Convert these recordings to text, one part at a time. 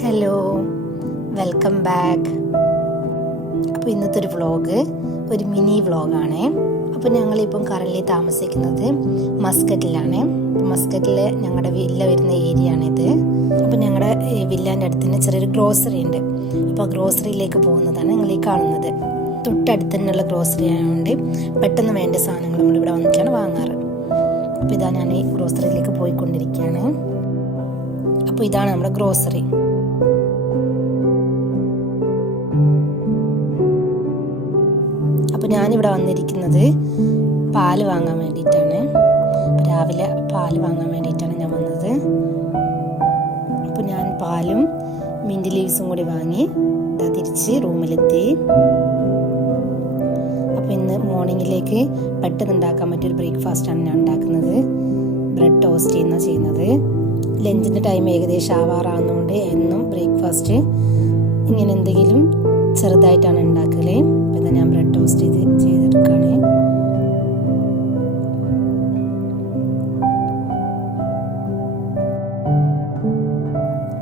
Hello, welcome back. അപ്പോൾ ഇന്നത്തെ ഒരു വ്ളോഗ് ഒരു മിനി വ്ളോഗാണ്. അപ്പോൾ ഞങ്ങളിപ്പം കറൻലി താമസിക്കുന്നത് മസ്കറ്റിലാണ്. മസ്കറ്റിൽ ഞങ്ങളുടെ വില്ല വരുന്ന ഏരിയ ആണിത്. അപ്പോൾ ഞങ്ങളുടെ വില്ലാൻ്റെ അടുത്ത് തന്നെ ചെറിയൊരു ഗ്രോസറി ഉണ്ട്. അപ്പോൾ ഗ്രോസറിയിലേക്ക് പോകുന്നതാണ് നിങ്ങൾ ഈ കാണുന്നത്. തൊട്ടടുത്ത് തന്നെയുള്ള ഗ്രോസറി ആയതുകൊണ്ട് പെട്ടെന്ന് വേണ്ട സാധനങ്ങൾ നമ്മളിവിടെ വന്നിട്ടാണ് വാങ്ങാറ്. അപ്പോൾ ഇതാ ഞാൻ ഈ ഗ്രോസറിയിലേക്ക് പോയിക്കൊണ്ടിരിക്കുകയാണ്. അപ്പോൾ ഇതാണ് നമ്മുടെ ഗ്രോസറി. അപ്പോൾ ഞാനിവിടെ വന്നിരിക്കുന്നത് പാല് വാങ്ങാൻ വേണ്ടിയിട്ടാണ്. രാവിലെ പാല് വാങ്ങാൻ വേണ്ടിയിട്ടാണ് ഞാൻ വന്നത്. അപ്പോൾ ഞാൻ പാലും മിൻറ്റ് ലീവ്സും കൂടി വാങ്ങി തിരിച്ച് റൂമിലെത്തി. അപ്പോൾ ഇന്ന് മോർണിംഗിലേക്ക് പെട്ടെന്ന് ഉണ്ടാക്കാൻ പറ്റിയൊരു ബ്രേക്ക്ഫാസ്റ്റാണ് ഞാൻ ഉണ്ടാക്കുന്നത്. ബ്രെഡ് ടോസ്റ്റ് ചെയ്യുന്നത്. ലഞ്ചിൻ്റെ ടൈം ഏകദേശം ആവാറാകുന്നതുകൊണ്ട് എന്നും ബ്രേക്ക്ഫാസ്റ്റ് ഇങ്ങനെ എന്തെങ്കിലും ചെറുതായിട്ടാണ് ഉണ്ടാക്കൽ. അപ്പോൾ ഞാൻ ബ്രെഡ് ടോസ്റ്റ് ചെയ്തെടുക്കുകയാണ്.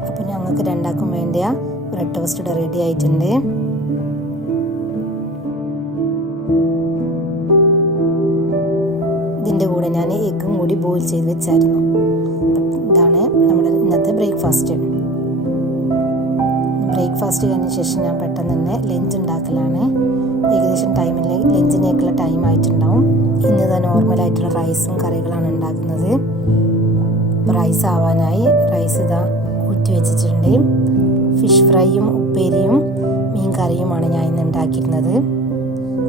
അപ്പോൾ ഞങ്ങൾക്ക് രണ്ടാക്കും വേണ്ടിയ ബ്രെഡ് ടോസ്റ്റ് റെഡി ആയിട്ടുണ്ട്. ഇതിൻ്റെ കൂടെ ഞാൻ എഗ്ഗും കൂടി ബോയിൽ ചെയ്ത് വെച്ചായിരുന്നു. ഇതാണ് നമ്മുടെ ഇന്നത്തെ ബ്രേക്ക്ഫാസ്റ്റ് കഴിഞ്ഞ ശേഷം ഞാൻ പെട്ടെന്ന് തന്നെ ലഞ്ച് ഉണ്ടാക്കലാണ്. ഏകദേശം ലഞ്ചിനേക്കുള്ള ടൈം ആയിട്ടുണ്ടാവും. ഇന്ന് തന്നെ നോർമലായിട്ടുള്ള റൈസും കറികളാണ് ഉണ്ടാക്കുന്നത്. ഇപ്പോൾ റൈസ് ആവാനായി റൈസ് ഇതാ ഊറ്റി വെച്ചിട്ടുണ്ട്. ഫിഷ് ഫ്രൈയും ഉപ്പേരിയും മീൻ കറിയുമാണ് ഞാൻ ഇന്ന് ഉണ്ടാക്കിയിരുന്നത്.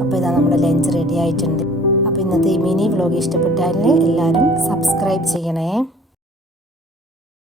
അപ്പോൾ ഇതാ നമ്മുടെ ലഞ്ച് റെഡി ആയിട്ടുണ്ട്. അപ്പോൾ ഇന്നത്തെ ഈ മിനി വ്ലോഗ് ഇഷ്ടപ്പെട്ടാൽ എല്ലാവരും സബ്സ്ക്രൈബ് ചെയ്യണേ.